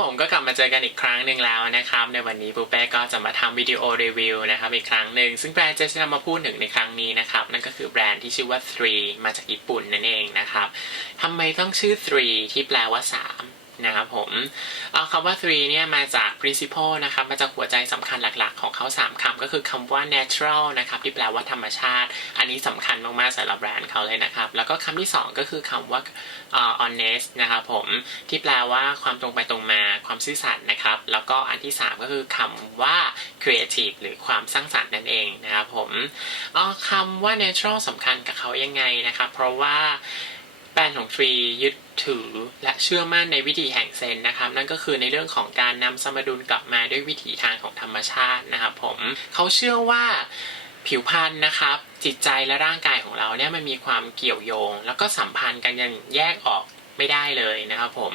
ผมก็กลับมาเจอกันอีกครั้งหนึ่งแล้วนะครับ ในวันนี้ปูเป้ก็จะมาทำวิดีโอรีวิวนะครับอีกครั้งหนึ่งซึ่งแบรนด์จะนำมาพูดถึงในครั้งนี้นะครับ นั่นก็คือแบรนด์ที่ชื่อว่า Three มาจากญี่ปุ่นนั่นเองนะครับทำไมต้องชื่อ Three ที่แปลว่า 3 นะครับผมเอาคำว่า three เนี่ยมาจาก principle นะครับมาจากหัวใจสำคัญหลักๆ ของเขา 3คำก็คือคำว่า natural นะครับที่แปลว่าธรรมชาติ อันนี้สำคัญมากๆสำหรับแบรนด์เขาเลยนะครับ แล้วก็คำที่ 2 ก็คือคำว่า honest นะครับผมที่แปลว่าความตรงไปตรงมาความซื่อสัตย์นะครับ แล้วก็อันที่ 3 ก็คือคำว่า creative หรือความสร้างสรรค์นั่นเองนะครับผมเอาคำว่า natural สำคัญกับเขายังไงนะครับ เพราะว่า แบรนด์ของฟรียึดถือและเชื่อมั่นในวิธีแห่งเซนนะครับ นั่นก็คือในเรื่องของการนำสมดุลกลับมาด้วยวิถีทางของธรรมชาตินะครับผมเขาเชื่อว่าผิวพรรณนะครับ จิตใจและร่างกายของเราเนี่ยมันมีความเกี่ยวโยง แล้วก็สัมพันธ์กันอย่างแยกออก ไม่ได้เลยนะครับผม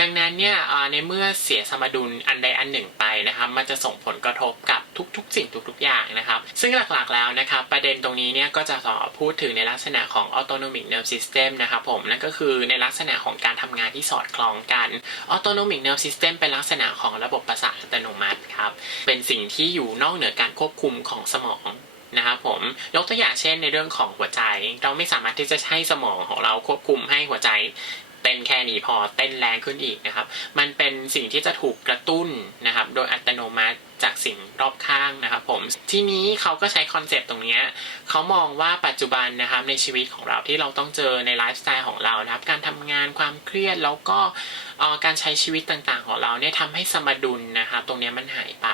ดังนั้นเนี่ยในเมื่อเสียสมดุลอันใดอันหนึ่งไปนะครับ มันจะส่งผลกระทบกับทุกๆ สิ่งทุกๆอย่างนะครับ ซึ่งหลักๆแล้วนะครับประเด็นตรงนี้เนี่ยก็จะขอพูดถึงในลักษณะของ autonomic nerve system นะครับผมนั่นก็คือในลักษณะของการทำงานที่สอดคล้องกัน autonomic nerve system เป็นลักษณะของระบบประสาทอัตโนมัติครับเป็นสิ่งที่อยู่นอกเหนือการควบคุมของสมองนะครับผมยกตัวอย่างเช่นในเรื่องของหัวใจ เราไม่สามารถที่จะให้สมองของเราควบคุมให้หัวใจ เต้นแค่นี้พอเต้นแรงขึ้นอีกนะครับ มันเป็นสิ่งที่จะถูกกระตุ้นนะครับ โดยอัตโนมัติจากสิ่งรอบข้างนะครับผมทีนี้เขาก็ใช้คอนเซปต์ตรงนี้เขามองว่าปัจจุบันนะครับในชีวิตของเราที่เราต้องเจอในไลฟ์สไตล์ของเรานะครับ การทำงานความเครียดแล้วก็การใช้ชีวิตต่างๆ ของเราเนี่ยทำให้สมดุลนะครับ ตรงนี้มันหายไป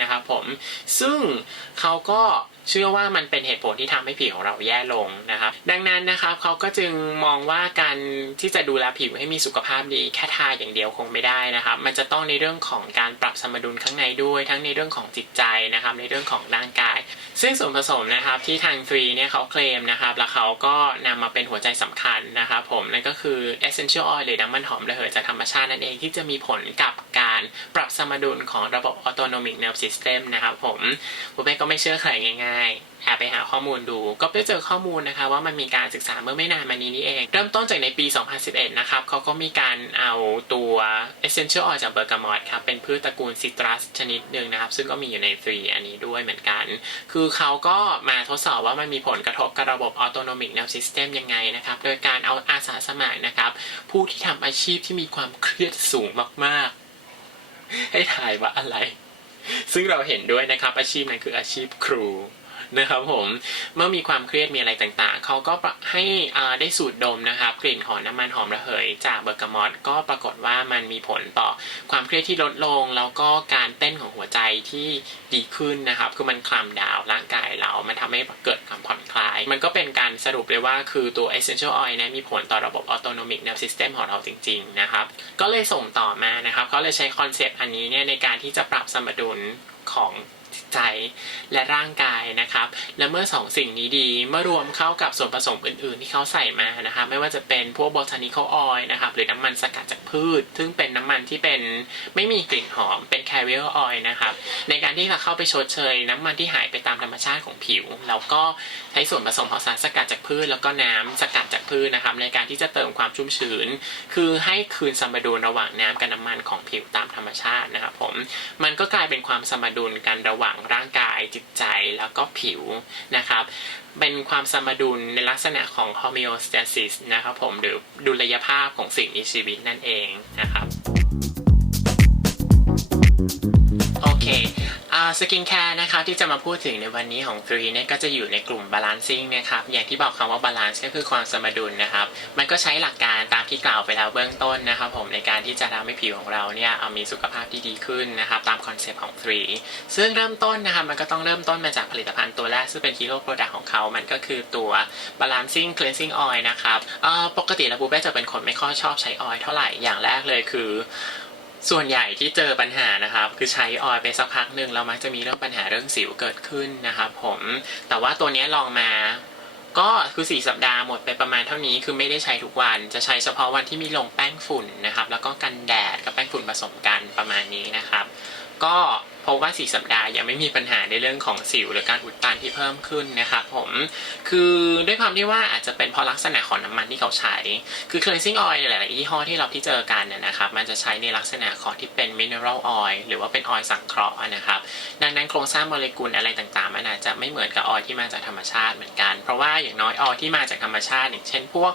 นะครับผมซึ่งเขาก็ เชื่อว่ามันเป็นเหตุผลที่ทำให้ผิวของเราแย่ลงนะครับดังนั้นนะครับเขาก็จึงมองว่าการที่จะดูแลผิวให้มีสุขภาพดีแค่ทาอย่างเดียวคงไม่ได้นะครับ มันจะต้องในเรื่องของการปรับสมดุลข้างในด้วย ทั้งในเรื่องของจิตใจนะครับในเรื่องของร่างกาย ซึ่งส่วนผสมนะครับที่ทางทรีเนี่ยเขาเคลมนะครับแล้วเขาก็นำมาเป็นหัวใจสำคัญนะครับผมนั่นก็คือ essential oil หรือน้ำมันหอมระเหยจากธรรมชาตินั่นเองที่จะมีผลกับการปรับสมดุลของระบบ autonomic nerve system นะครับผมผมเองก็ไม่เชื่อใครง่ายๆแอบไปหาข้อมูลดู ก็ไปเจอข้อมูลนะคะ ว่ามันมีการศึกษาเมื่อไม่นานมานี้นี่เอง เริ่มต้นจากในปี 2011 นะครับเขาก็มีการเอาตัว essential oil จากเบอร์กามอตครับ เป็นพืชตระกูลซิตรัสชนิดหนึ่งนะครับ ซึ่งก็มีอยู่ในฟรีอันนี้ด้วยเหมือนกัน คือเขาก็มาทดสอบว่ามันมีผลกระทบกับระบบ autonomic nerve system ยังไงนะครับ โดยการเอาอาสาสมัครนะครับ ผู้ที่ทำอาชีพที่มีความเครียดสูงมากๆ ให้ถ่ายว่าอะไร ซึ่งเราเห็นด้วยนะครับอาชีพนั้นคืออาชีพครู นะครับผมเมื่อมีความเครียดมีอะไรต่างๆ เขาก็ให้ได้สูดดมนะครับกลิ่นของน้ำมันหอมระเหย จากเบอร์กามอตก็ปรากฏว่ามันมีผลต่อความเครียดที่ลดลง แล้วก็การเต้นของหัวใจที่ดีขึ้นนะครับ คือมันคลำดาวร่างกายเรามันทำให้เกิดความผ่อนคลาย มันก็เป็นการสรุปเลยว่าคือตัว essential oil นะมีผลต่อระบบ autonomic nerve system ของเราจริง ๆ นะครับ ก็เลยส่งต่อมานะครับเขาเลยใช้คอนเซปต์อันนี้เนี่ยในการที่จะปรับสมดุลของ ใจและร่างกายนะครับ และเมื่อสองสิ่งนี้ดีเมื่อรวมเข้ากับส่วนผสมอื่นๆ ที่เขาใส่มานะครับ ไม่ว่าจะเป็นพวก botanical oil นะครับหรือน้ำมันสกัดจากพืช ซึ่งเป็นน้ำมันที่เป็นไม่มีกลิ่นหอมเป็น carrier oil นะครับ ในการที่จะเข้าไปชดเชย น้ำมันที่หายไปตามธรรมชาติของผิว แล้วก็ใช้ส่วนผสมของสารสกัดจากพืช แล้วก็น้ำสกัดจากพืชนะครับ ในการที่จะเติมความชุ่มชื้น คือให้คืนสมดุลระหว่างน้ำกับน้ำมันของผิวตามธรรมชาตินะครับผมมันก็กลายเป็นความสมดุลกันระหว่างร่างกายจิตใจแล้วก็ผิวนะครับ เป็นความสมดุลในลักษณะของ homeostasis นะครับผมหรือดุลยภาพของสิ่งมีชีวิตนั่นเองนะครับ โอเค สกินแคร์นะครับที่จะมาพูดถึงในวันนี้ของ Three เนี่ยก็จะอยู่ในกลุ่ม balancing นะครับอย่างที่บอกคำว่า balance ก็คือความสมดุลนะครับ มันก็ใช้หลักการตามที่กล่าวไปแล้วเบื้องต้นนะครับผมในการที่จะทำให้ผิวของเราเนี่ยเอามีสุขภาพที่ดีขึ้นนะครับตามคอนเซปต์ของ Three ซึ่งเริ่มต้นนะครับมันก็ต้องเริ่มต้นมาจากผลิตภัณฑ์ตัวแรก ซึ่งเป็น hero product ของเขา มันก็คือตัว balancing cleansing oil นะครับปกติแล้วบูเป้จะเป็นคนไม่ค่อยชอบใช้ออยล์เท่าไหร่อย่างแรกเลยคือ ส่วนใหญ่ที่เจอปัญหานะครับ คือใช้ออยไปสักพักหนึ่งเรามักจะมีเรื่องปัญหาเรื่องสิวเกิดขึ้นนะครับผมแต่ว่าตัวนี้ลองมาก็คือ 4 สัปดาห์หมดไปประมาณเท่านี้คือไม่ได้ใช้ทุกวัน จะใช้เฉพาะวันที่มีลงแป้งฝุ่นนะครับ แล้วก็กันแดดกับแป้งฝุ่นผสมกันประมาณนี้นะครับ ก็ บว่า 4 สัปดาห์ยังไม่มีปัญหาในเรื่องของสิวหรือการอุดตันที่เพิ่มขึ้นนะครับผมคือด้วยความที่ว่าอาจจะเป็นเพราะลักษณะของน้ำมันที่เขาใช้ คือ cleansing oil หลายๆยี่ห้อที่เราที่เจอกันเนี่ยนะครับมันจะใช้ในลักษณะของที่เป็น mineral oil หรือว่าเป็นออยล์สังเคราะห์นะครับดังนั้นโครงสร้างโมเลกุลอะไรต่างๆมันอาจจะไม่เหมือนกับออยล์ที่มาจากธรรมชาติเหมือนกัน เพราะว่าอย่างน้อยออยล์ที่มาจากธรรมชาติอย่างเช่น พวก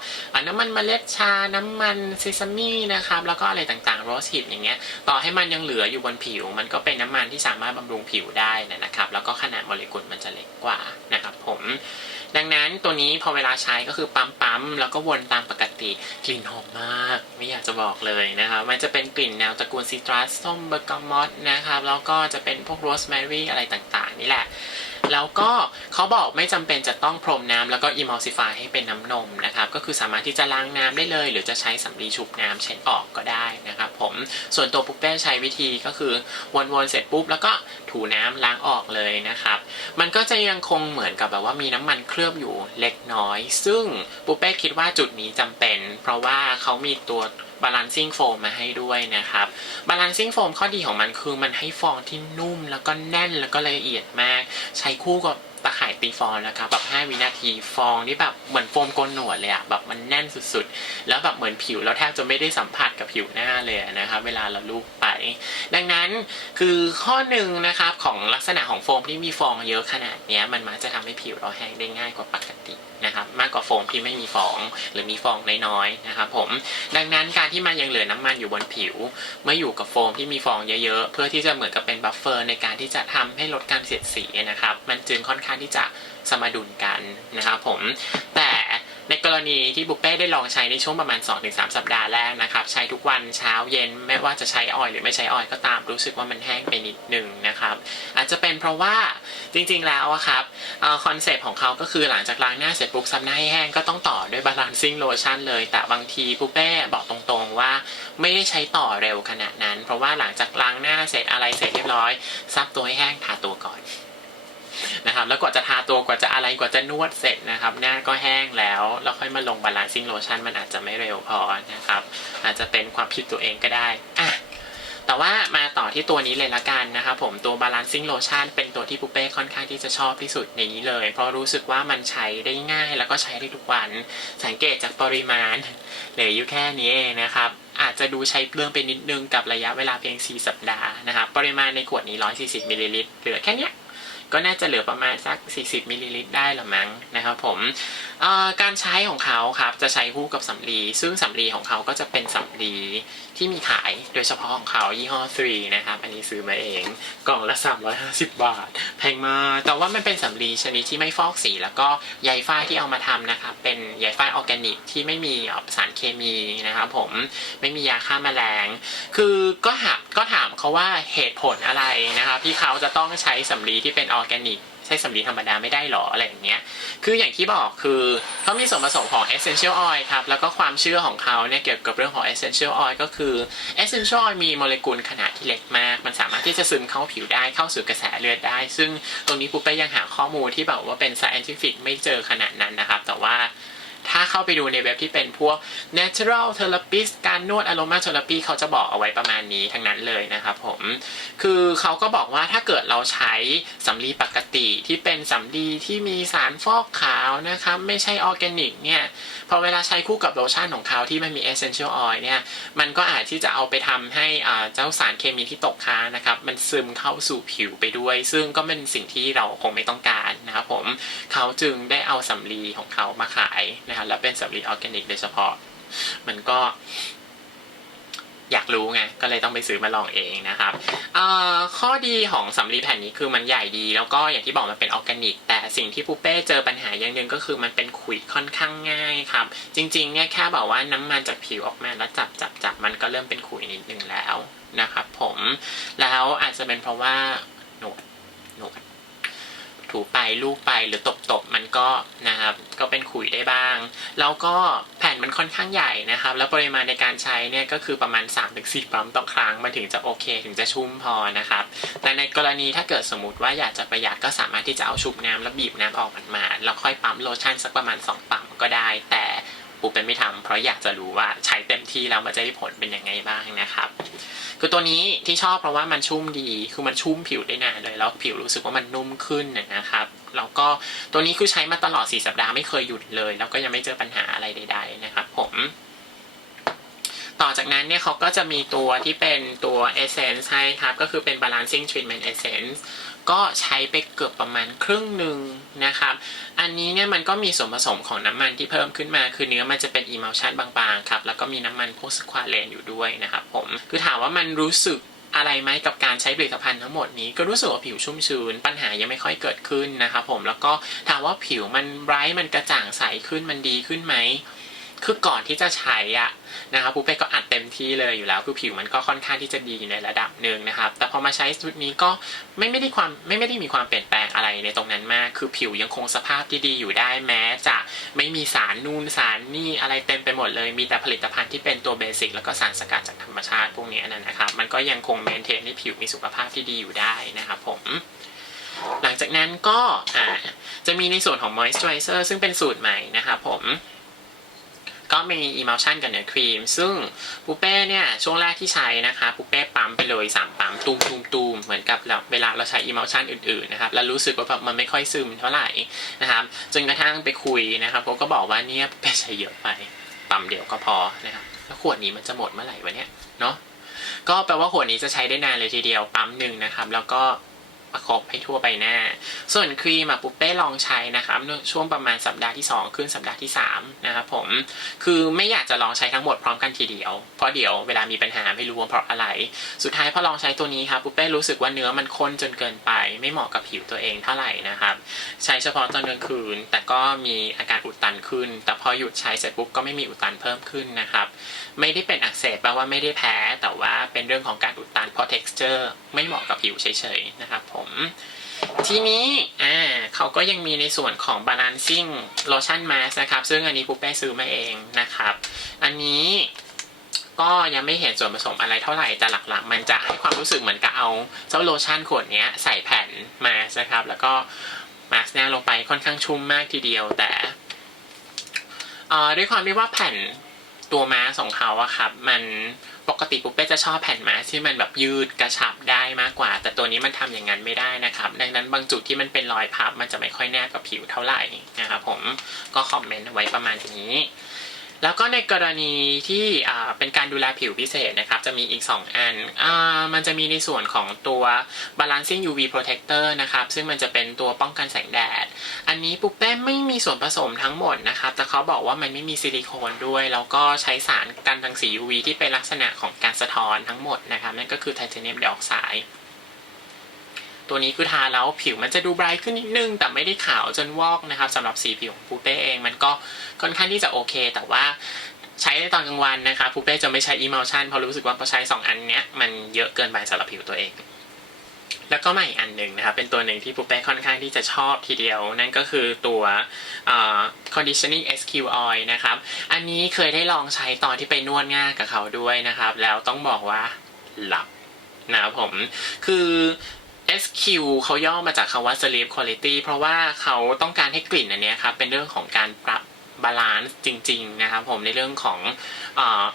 น้ำมันเมล็ดชาน้ำมันเซซามินะครับแล้วก็อะไรต่างๆโรสฮิปอย่างเงี้ยต่อให้มันยังเหลืออยู่บนผิว มันก็เป็นน้ำมันที่สามารถบำรุงผิวได้นะครับ แล้วก็ขนาดโมเลกุลมันจะเล็กกว่านะครับผม ดังนั้นตัวนี้พอเวลาใช้ก็คือปั๊มปั๊มๆแล้วก็วนตามปกติกลิ่นหอมมาก ไม่อยากจะบอกเลยนะครับมันจะเป็นกลิ่นแนวตระกูลซิตรัสส้มเบอร์กามอตนะครับแล้วก็จะเป็นพวกโรสแมรี่อะไรต่างๆ นี่แหละ แล้วก็เขาบอกไม่จำเป็นจะต้องพรมน้ำแล้วก็ emulsify ให้เป็นน้ำนมนะครับ ก็คือสามารถที่จะล้างน้ำได้เลย หรือจะใช้สำลีชุบน้ำเช็ดออกก็ได้นะครับผมส่วนตัวปุ๊กเป้ใช้วิธีก็คือวนๆเสร็จปุ๊บแล้วก็ถูน้ำล้างออกเลยนะครับ มันก็จะยังคงเหมือนกับแบบว่ามีน้ำมันเคลือบอยู่เล็กน้อย ซึ่งปูเป้คิดว่าจุดนี้จำเป็น เพราะว่าเขามีตัว balancing foam มาให้ด้วยนะครับ balancing foam ข้อดีของมันคือมันให้ฟองที่นุ่มแล้วก็แน่นแล้วก็ละเอียดมาก ใช้คู่กับ ตะข่ายตีฟองนะครับแบบ5วินาทีฟองนี่แบบเหมือนโฟมโกนหนวดเลยอะแบบมันแน่นสุดๆ แล้วแบบเหมือนผิวเราแทบจะไม่ได้สัมผัสกับผิวหน้าเลยนะครับเวลาเราลูบไป ดังนั้นคือข้อหนึ่งนะครับของลักษณะของโฟมที่มีฟองเยอะขนาดนี้มันมักจะทำให้ผิวเราแห้งได้ง่ายกว่าปกตินะครับมากกว่าโฟมที่ไม่มีฟองหรือมีฟองน้อยๆนะครับผมดังนั้นการที่มันยังเหลือน้ำมันอยู่บนผิว เมื่ออยู่กับโฟมที่มีฟองเยอะๆเพื่อที่จะเหมือนกับเป็นบัฟเฟอร์ในการที่จะทำให้ลดการเสียดสีนะครับมันจึงค่อนข้างที่จะสมดุลกันนะครับผมแต่ในกรณีที่บุฟเป้ได้ลองใช้ในช่วงประมาณ 2-3 สัปดาห์แรกนะครับ ใช้ทุกวันเช้าเย็นไม่ว่าจะใช้ออยล์หรือไม่ใช้ออยล์ก็ตามรู้สึกว่ามันแห้งไปนิดนึงนะครับ อาจจะเป็นเพราะว่าจริงๆแล้วครับคอนเซปต์ของเขาก็คือหลังจากล้างหน้าเสร็จปุ๊บซับหน้าให้แห้งก็ต้องต่อด้วยบาลานซิ่งโลชั่นเลย แต่บางทีบุฟเป้บอกตรงๆว่าไม่ได้ใช้ต่อเร็วขนาดนั้น เพราะว่าหลังจากล้างหน้าเสร็จอะไรเสร็จเรียบร้อยซับตัวให้แห้งทาตัวก่อน นะครับแล้วกว่าจะทาตัวกว่าจะอะไรกว่าจะนวดเสร็จนะครับ หน้าก็แห้งแล้วแล้วค่อยมาลงบาลานซิ่งโลชั่นมันอาจจะไม่เร็วพอนะครับ อาจจะเป็นความผิดตัวเองก็ได้อะแต่ว่ามาต่อที่ตัวนี้เลยละกันนะครับผมตัว balancing lotion เป็นตัวที่ปุ๊เป้ค่อนข้างที่จะชอบที่สุดในนี้เลย เพราะรู้สึกว่ามันใช้ได้ง่ายแล้วก็ใช้ได้ทุกวัน สังเกตจากปริมาณเหลืออยู่แค่นี้เองนะครับ อาจจะดูใช้เปลืองไปนิดนึงกับระยะเวลาเพียง 4 สัปดาห์นะครับปริมาณในขวดนี้ 140มิลลิลิตรเหลือแค่เนี้ย ก็น่าจะเหลือประมาณสัก 40มิลลิลิตรได้หรือมั้งนะครับผมการใช้ของเขาครับจะใช้คู่กับสำลีซึ่งสำลีของเขาก็จะเป็นสำลีที่มีขายโดยเฉพาะของเขายี่ห้อ 3 นะครับ อันนี้ซื้อมาเองกล่องละ 350 บาท แพงมากแต่ว่ามันเป็นสำลีชนิดที่ไม่ฟอกสี แล้วก็ใยฝ้ายที่เอามาทำนะครับเป็นใยฝ้ายออร์แกนิกที่ไม่มีสารเคมีนะครับผมไม่มียาฆ่าแมลง คือก็ถามก็ถามเขาว่าเหตุผลอะไรนะครับที่เขาจะต้องใช้สำลีที่เป็นออร์แกนิก ใช้สำลีธรรมดาไม่ได้หรออะไรอย่างเงี้ย คืออย่างที่บอกคือเขามีส่วนผสมของ essential oil ครับ แล้วก็ความเชื่อของเขาเนี่ยเกี่ยวกับเรื่องของ essential oil ก็คือ essential oil มีโมเลกุลขนาดที่เล็กมาก มันสามารถที่จะซึมเข้าผิวได้เข้าสู่กระแสเลือดได้ ซึ่งตรงนี้ปุ๊บไปยังหาข้อมูลที่แบบว่าเป็น scientific ไม่เจอขนาดนั้นนะครับ แต่ว่าถ้า เข้าไปดูในเว็บที่เป็นพวก natural therapist การนวด aroma therapy เขาจะบอกเอาไว้ประมาณนี้ทั้งนั้นเลยนะครับผม คือเขาก็บอกว่าถ้าเกิดเราใช้สำลีปกติที่เป็นสำลีที่มีสารฟอกขาวนะครับไม่ใช่ออร์แกนิกเนี่ยพอเวลาใช้คู่กับโลชั่นของเขาที่มันมี essential oil เนี่ยมันก็อาจที่จะเอาไปทำให้เจ้าสารเคมีที่ตกค้างนะครับมันซึมเข้าสู่ผิวไปด้วย ซึ่งก็เป็นสิ่งที่เราคงไม่ต้องการนะครับผมเขาจึงได้เอาสำลีของเขามาขายนะครับแล้วเป็นสำลีออร์แกนิกโดยเฉพาะ มันก็อยากรู้ไง ก็เลยต้องไปซื้อมาลองเองนะครับ ข้อดีของสำลีแผ่นนี้คือมันใหญ่ดี แล้วก็อย่างที่บอกมันเป็นออร์แกนิก แต่สิ่งที่ปูเป้เจอปัญหาอย่างหนึ่งก็คือมันเป็นขุยค่อนข้างง่ายครับ จริงๆเนี่ยแค่บอกว่าน้ำมันจากผิวออกมาแล้วจับจับจับมันก็เริ่มเป็นขุยนิดนึงแล้วนะครับผม แล้วอาจจะเป็นเพราะว่าหนวดหนวด ถูไปลูบไปหรือตบตบมันก็นะครับก็เป็นขุยได้บ้าง แล้วก็แผ่นมันค่อนข้างใหญ่นะครับ แล้วปริมาณในการใช้เนี่ยก็คือประมาณ 3-4ปั๊มต่อครั้งมันถึงจะโอเคถึงจะชุ่มพอนะครับ แต่ในกรณีถ้าเกิดสมมติว่าอยากจะประหยัดก็สามารถที่จะเอาชุบน้ำแล้วบีบน้ำออกมันมาแล้วค่อยปั๊มโลชั่นสักประมาณ 2 ปั๊มก็ได้ แต่ปูเป็นไม่ทำเพราะอยากจะรู้ว่าใช้เต็มที่แล้วมันจะได้ผลเป็นยังไงบ้างนะครับ คือตัวนี้ที่ชอบเพราะว่ามันชุ่มดี คือมันชุ่มผิวได้นานเลย แล้วผิวรู้สึกว่ามันนุ่มขึ้นนะครับ แล้วก็ตัวนี้คือใช้มาตลอด 4 สัปดาห์ไม่เคยหยุดเลย แล้วก็ยังไม่เจอปัญหาอะไรใด ๆ นะครับผม ต่อจากนั้นเนี่ยเขาก็จะมีตัวที่เป็นตัว Essence ให้ครับ ก็คือเป็น Balancing Treatment Essence ก็ใช้ไปเกือบประมาณครึ่งหนึ่งนะครับ อันนี้เนี่ยมันก็มีส่วนผสมของน้ำมันที่เพิ่มขึ้นมา คือเนื้อมันจะเป็น emulsion บางๆครับ แล้วก็มีน้ำมันพวกสควาเลนอยู่ด้วยนะครับผม คือถามว่ามันรู้สึกอะไรไหมกับการใช้ผลิตภัณฑ์ทั้งหมดนี้ก็รู้สึกว่าผิวชุ่มชื้น ปัญหายังไม่ค่อยเกิดขึ้นนะครับผมแล้วก็ถามว่าผิวมันไบรท์มันกระจ่างใสขึ้นมันดีขึ้นไหม คือก่อนที่จะใช้อะนะครับปุ๊เป้ก็อัดเต็มที่เลยอยู่แล้ว คือผิวมันก็ค่อนข้างที่จะดีในระดับหนึ่งนะครับ แต่พอมาใช้ชุดนี้ก็ไม่ไม่ได้ความไม่ไม่ได้มีความเปลี่ยนแปลงอะไรในตรงนั้นมาก คือผิวยังคงสภาพที่ดีอยู่ได้แม้ จะไม่มีสารนู่นสารนี่อะไรเต็มไปหมดเลย มีแต่ผลิตภัณฑ์ที่เป็นตัวเบสิกแล้วก็สารสกัดจากธรรมชาติพวกนี้นั่นนะครับ มันก็ยังคงเมนเทนให้ผิวมีสุขภาพที่ดีอยู่ได้นะครับผมหลังจากนั้นก็จะมีในส่วนของ moisturizer ซึ่งเป็นสูตรใหม่นะครับผม ก็มี emulsion กับเนื้อครีม ซึ่งปูเป้เนี่ยช่วงแรกที่ใช้นะคะปูเป้ปั๊มไปเลยสามปั๊มตูมตูมตูมเหมือนกับเราเวลาเราใช้ emulsion อื่นๆนะครับแล้วรู้สึกว่าแบบมันไม่ค่อยซึมเท่าไหร่นะครับจนกระทั่งไปคุยนะครับเขาก็บอกว่าเนี่ยปูเป้ใช้เยอะไปปั๊มเดียวก็พอนะครับแล้วขวดนี้มันจะหมดเมื่อไหร่วะเนี่ยเนาะก็แปลว่าขวดนี้จะใช้ได้นานเลยทีเดียวปั๊มหนึ่งนะครับแล้วก็ ประคบให้ทั่วใบหน้า ส่วนครีมอะปุ๊เป้ลองใช้นะครับช่วงประมาณสัปดาห์ที่ 2 ขึ้นสัปดาห์ที่3นะครับผมคือไม่อยากจะลองใช้ทั้งหมดพร้อมกันทีเดียว เพราะเดี๋ยวเวลามีปัญหาไม่รู้ว่าเพราะอะไร สุดท้ายพอลองใช้ตัวนี้ครับปุ๊เป้รู้สึกว่าเนื้อมันข้นจนเกินไป ไม่เหมาะกับผิวตัวเองเท่าไหร่นะครับใช้เฉพาะตอนกลางคืน แต่ก็มีอาการอุดตันขึ้น แต่พอหยุดใช้เสร็จปุ๊บก็ไม่มีอุดตันเพิ่มขึ้นนะครับไม่ได้เป็นอักเสบแปลว่าไม่ได้แพ้ แต่ว่าเป็นเรื่องของการอุดตันเพราะ texture ไม่เหมาะกับผิวเฉยๆนะครับผมทีนี้อ่าเขาก็ยังมีในส่วนของ balancing lotion mask นะครับ ซึ่งอันนี้ปุ๊เป้ซื้อมาเองนะครับ อันนี้ก็ยังไม่เห็นส่วนผสมอะไรเท่าไหร่แต่หลักๆ มันจะให้ความรู้สึกเหมือนกับเอาเจ้าโลชั่นขวดนี้ใส่แผ่นมาสนะครับ แล้วก็มาสแนลลงไปค่อนข้างชุ่มมากทีเดียวแต่ด้วยความที่ว่าแผ่นตัวมาสของเขาอะครับ มัน กติปุ๊บเป้จะชอบแผ่นมาสที่มันแบบยืดกระชับได้มากกว่า แต่ตัวนี้มันทำอย่างนั้นไม่ได้นะครับ ดังนั้นบางจุดที่มันเป็นรอยพับมันจะไม่ค่อยแนบกับผิวเท่าไหร่นะครับผมก็คอมเมนต์ไว้ประมาณนี้ แล้วก็ในกรณีที่เป็นการดูแลผิวพิเศษนะครับ จะมีอีก 2 อันอมันจะมีในส่วนของตัว balancing UV protector นะครับ ซึ่งมันจะเป็นตัวป้องกันแสงแดด อันนี้ปุ๊บแป้ไม่มีส่วนผสมทั้งหมดนะครับ แต่เขาบอกว่ามันไม่มีซิลิโคนด้วย แล้วก็ใช้สารกันรังสี UV ที่เป็นลักษณะของการสะท้อนทั้งหมดนะครับ นั่นก็คือไทเทเนียมไดออกไซด์ ตัวนี้คือทาแล้วผิวมันจะดูไบรท์ขึ้นนิดนึง แต่ไม่ได้ขาวจนวอกนะครับสำหรับสีผิวของปูเป้เองมันก็ค่อนข้างที่จะโอเค แต่ว่าใช้ในตอนกลางวันนะครับปูเป้จะไม่ใช้ emulsion เพราะรู้สึกว่าพอใช้ 2 อันเนี้ยมันเยอะเกินไปสำหรับผิวตัวเองแล้วก็มาอีกอันหนึ่งนะครับ เป็นตัวหนึ่งที่ปูเป้ค่อนข้างที่จะชอบทีเดียว นั่นก็คือตัว conditioning SQ oil นะครับ อันนี้เคยได้ลองใช้ตอนที่ไปนวดง่ากับเขาด้วยนะครับ แล้วต้องบอกว่าหลับนะครับผม คือ SQ เขาย่อมาจากคำว่า sleep quality เพราะว่าเขาต้องการให้กลิ่นอันนี้ครับเป็นเรื่องของการปรับบาลานซ์จริง ๆ นะครับผมในเรื่องของออ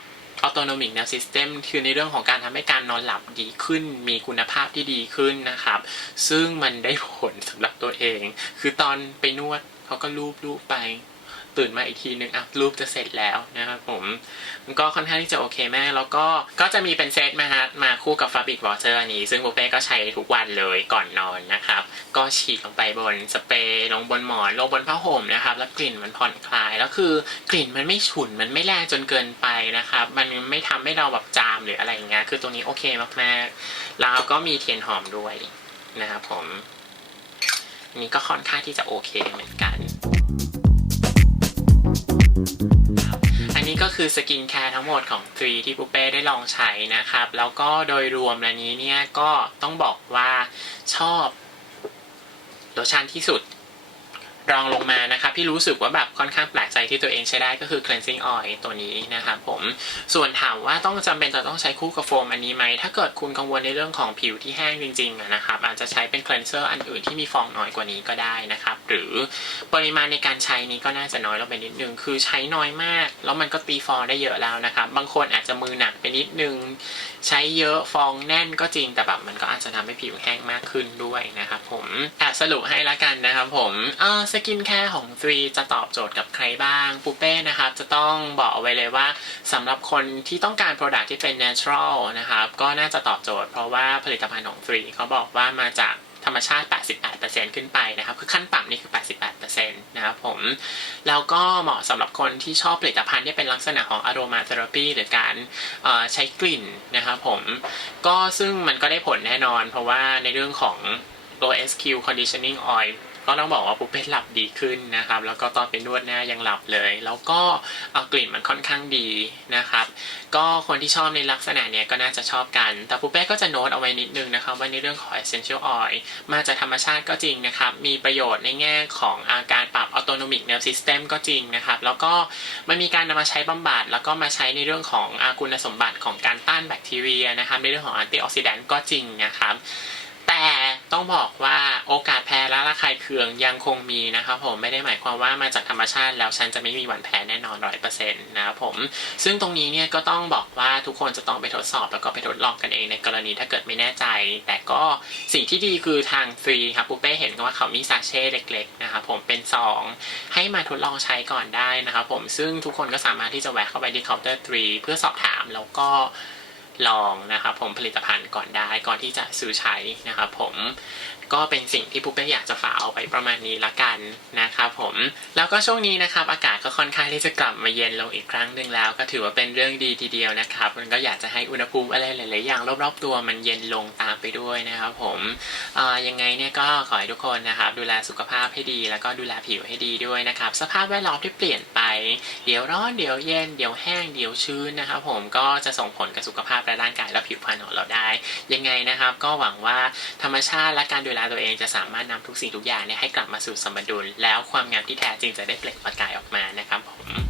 autonomic nerve system คือในเรื่องของการทำให้การนอนหลับดีขึ้น มีคุณภาพที่ดีขึ้นนะครับ ซึ่งมันได้ผลสำหรับตัวเอง คือตอนไปนวดเขาก็ลูบลูบไป ตื่นมาอีกทีนึงอะรูปจะเสร็จแล้วนะครับผม มันก็ค่อนข้างที่จะโอเคแมากแล้วก็ก็จะมีเป็นเซตมาฮะมาคู่กับ Fabric Water อันนี้ ซึ่งบุเป้ก็ใช้ทุกวันเลยก่อนนอนนะครับ ก็ฉีดลงไปบนสเปรย์ลงบนหมอนลงบนผ้าห่มนะครับ แล้วกลิ่นมันผ่อนคลายแล้วคือกลิ่นมันไม่ฉุนมันไม่แรงจนเกินไปนะครับ มันไม่ทำให้เราแบบจามหรืออะไรอย่างเงี้ยคือตัวนี้โอเคมากๆแล้วก็มีเทียนหอมด้วยนะครับผมนนี้ก็ค่อนข้างที่จะโอเคเหมือนกัน อันนี้ก็คือสกินแคร์ทั้งหมดของทรีที่ปุเป้ได้ลองใช้นะครับ แล้วก็โดยรวมแล้วนี้เนี่ยก็ต้องบอกว่าชอบโลชั่นที่สุด รองลงมานะครับที่รู้สึกว่าแบบค่อนข้างแปลกใจที่ตัวเองใช้ได้ก็คือ cleansing oil ตัวนี้นะครับผมส่วนถามว่าต้องจำเป็นจะต้องใช้คู่กับโฟมอันนี้ไหม ถ้าเกิดคุณกังวลในเรื่องของผิวที่แห้งจริงๆนะครับอาจจะใช้เป็น cleanser อันอื่นที่มีฟองน้อยกว่านี้ก็ได้นะครับ หรือปริมาณในการใช้นี้ก็น่าจะน้อยลงไปนิดนึง คือใช้น้อยมาก แล้วมันก็ตีฟองได้เยอะแล้วนะครับ บางคนอาจจะมือหนักไปนิดนึง ใช้เยอะฟองแน่นก็จริงแต่แบบมันก็อาจจะทำให้ผิวแห้งมากขึ้นด้วยนะครับผมสรุปให้ละกันนะครับผมเออสกินแคร์ของ3จะตอบโจทย์กับใครบ้างปูเป้นะครับจะต้องบอกเอาไว้เลยว่าสำหรับคนที่ต้องการ Product ที่เป็น natural นะครับก็น่าจะตอบโจทย์เพราะว่าผลิตภัณฑ์ของ3เขาบอกว่ามาจากธรรมชาติ 88%ขึ้นไปนะครับ คือขั้นต่ำนี่คือ 88%นะครับผม แล้วก็เหมาะสำหรับคนที่ชอบผลิตภัณฑ์ที่เป็นลักษณะของ aroma therapy หรือการใช้กลิ่นนะครับผม ก็ซึ่งมันก็ได้ผลแน่นอน เพราะว่าในเรื่องของตัว SQ conditioning oil ก็ต้องบอกว่าปุ๊บเป็นหลับดีขึ้นนะครับ แล้วก็ตอนไปนวดหน้ายังหลับเลย แล้วก็เอากลิ่นมันค่อนข้างดีนะครับ ก็คนที่ชอบในลักษณะเนี้ยก็น่าจะชอบกัน แต่ปุ๊บเป้ก็จะโน้ตเอาไว้นิดนึงนะครับว่าในเรื่องของ essential oil มาจากธรรมชาติก็จริงนะครับ มีประโยชน์ในแง่ของอาการปรับ autonomic nerve system ก็จริงนะครับ แล้วก็มันมีการนำมาใช้บำบัด แล้วก็มาใช้ในเรื่องของอคุณสมบัติของการต้านแบคทีเรียนะครับ ในเรื่องของ antioxidant ก็จริงนะครับ แต่ ต้องบอกว่าโอกาสแพ้และระคายเคืองยังคงมีนะครับผมไม่ได้หมายความว่ามาจากธรรมชาติแล้วฉันจะไม่มีวันแพ้แน่นอนร้อยเปอร์เซ็นต์นะครับผมซึ่งตรงนี้เนี่ยก็ต้องบอกว่าทุกคนจะต้องไปทดสอบแล้วก็ไปทดลองกันเองในกรณีถ้าเกิดไม่แน่ใจ แต่ก็สิ่งที่ดีคือทางฟรีครับปูเป้เห็นว่าเขามีซาเช่เล็กๆนะครับผมเป็นซองให้มาทดลองใช้ก่อนได้นะครับผมซึ่งทุกคนก็สามารถที่จะแวะเข้าไปที่เคาน์เตอร์3เพื่อสอบถามแล้วก็ ลองนะครับผมผลิตภัณฑ์ก่อนได้ก่อนที่จะซื้อใช้นะครับผม ก็เป็นสิ่งที่ปุ๊กเป้อยากจะฝากเอาไว้ประมาณนี้ละกันนะครับผม แล้วก็ช่วงนี้นะครับอากาศก็ค่อนข้างที่จะกลับมาเย็นลงอีกครั้งหนึ่งแล้ว ก็ถือว่าเป็นเรื่องดีทีเดียวนะครับ มันก็อยากจะให้อุณหภูมิอะไรหลาย ๆ อย่างรอบ ๆ ตัวมันเย็นลงตามไปด้วยนะครับผมยังไงเนี่ยก็ขอให้ทุกคนนะครับดูแลสุขภาพให้ดี แล้วก็ดูแลผิวให้ดีด้วยนะครับ สภาพแวดล้อมที่เปลี่ยนไป เดี๋ยวร้อนเดี๋ยวเย็นเดี๋ยวแห้งเดี๋ยวชื้นนะครับผมก็จะส่งผลกับสุขภาพและร่างกายและผิวพรรณของเราได้ ยังไงนะครับ ก็หวังว่าธรรมชาติและการดูแลตัวเองจะสามารถนำทุกสิ่งทุกอย่างเนี่ยให้กลับมาสู่สมดุล แล้วความงามที่แท้จริงจะได้เปล่งประกายออกมานะครับผม